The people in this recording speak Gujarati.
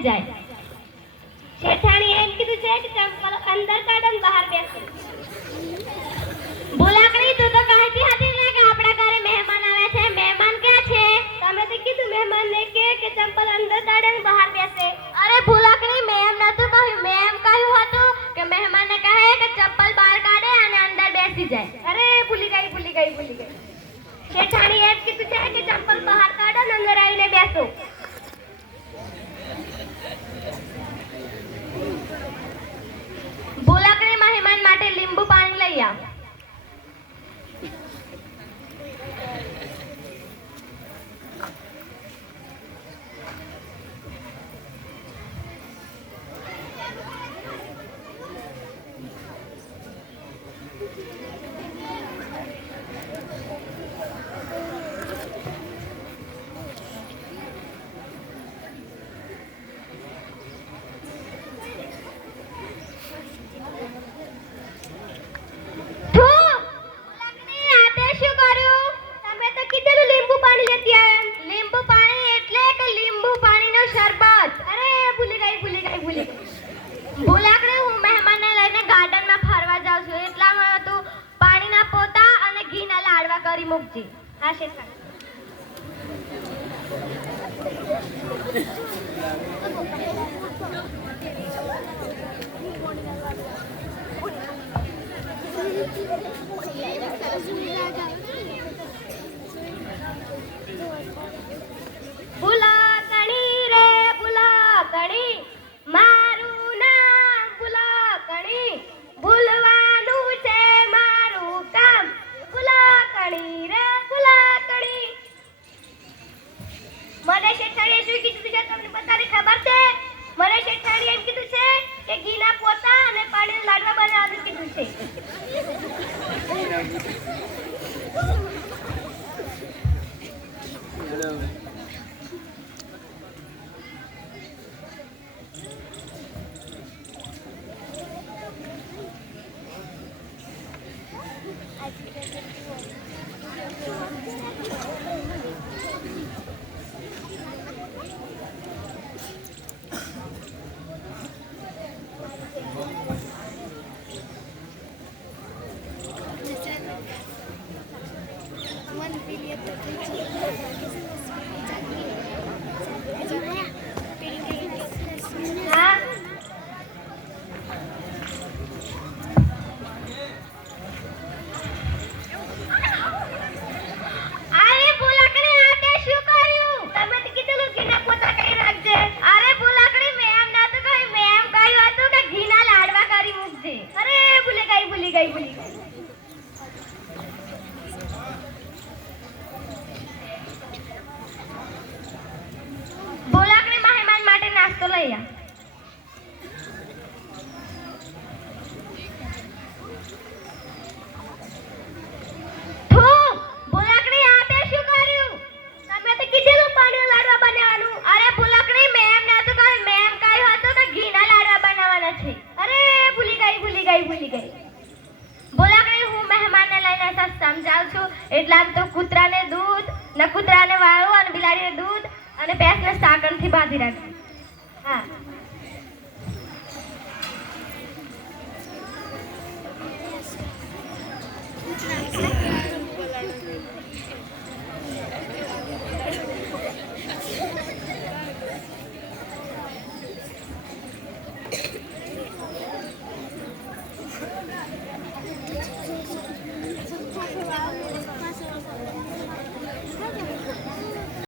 બેસી જાય. શેઠાણી એમ કીધું છે કે ચંપલ અંદર કાઢો ને બહાર બેસો. ભૂલાકડી તું તો કહેતી હતી ને કે આપણા ઘરે મહેમાન આવે છે. મહેમાન ક્યાં છે? તમે તો કીધું મહેમાનને કે ચંપલ અંદર કાઢે ને બહાર બેસે. અરે ભૂલાકડી મેં એમ નતું કહ્યું. મેં એમ કહ્યું હતું કે મહેમાનને કહે કે ચંપલ બહાર કાઢે અને અંદર બેસી જાય. અરે ભૂલી ગઈ. શેઠાણી એમ કીધું છે કે ચંપલ બહાર કાઢો ને અંદર આવીને બેસો. ભૂલાકડી મહેમાન માટે લીંબુ પાણી લઈ આવ. ભૂલાકડી હું મહેમાનને લઈને ગાર્ડનમાં ફરવા જાઉં છું. એટલામાં તું પાણીના પોતા અને ઘીના લાડવા કરી મૂકજે. હા શેઠાણી. ભૂલાકડી રે ભૂલાકડી મારું નામ ભૂલાકડી. ભૂલવાનું છે મારું કામ. ભૂલાકડી રે ભૂલાકડી. મને શેઠાણીએ શું કીધું છે તમને બધાને ખબર છે? મને શેઠાણીએ એમ કીધું છે કે ઘીના પોતા અને પાણીના લાડવા બનાવવાનું કીધું છે. ભૂલાકડી મહેમાન માટે નાસ્તો લઈ આવ. ભૂલાકડી આ તે શું કર્યું? તમે તો કીધેલું પાણીના લાડવા બનાવવાનું. અરે ભૂલાકડી મેં એમ નતું કહ્યું. મેં એમ કહ્યું હતું કે ઘીના લાડવા બનાવવાના છે. અરે ભૂલી ગઈ. ભૂલાકડી હું મહેમાનને લઈને સસ્તામાં જાઉં છું. એટલામ તો કૂતરાને દૂધ ને કૂતરાને વાળું અને બિલાડીને દૂધ અને ભેંસને સાકરથી બાંધી રાખી. હા.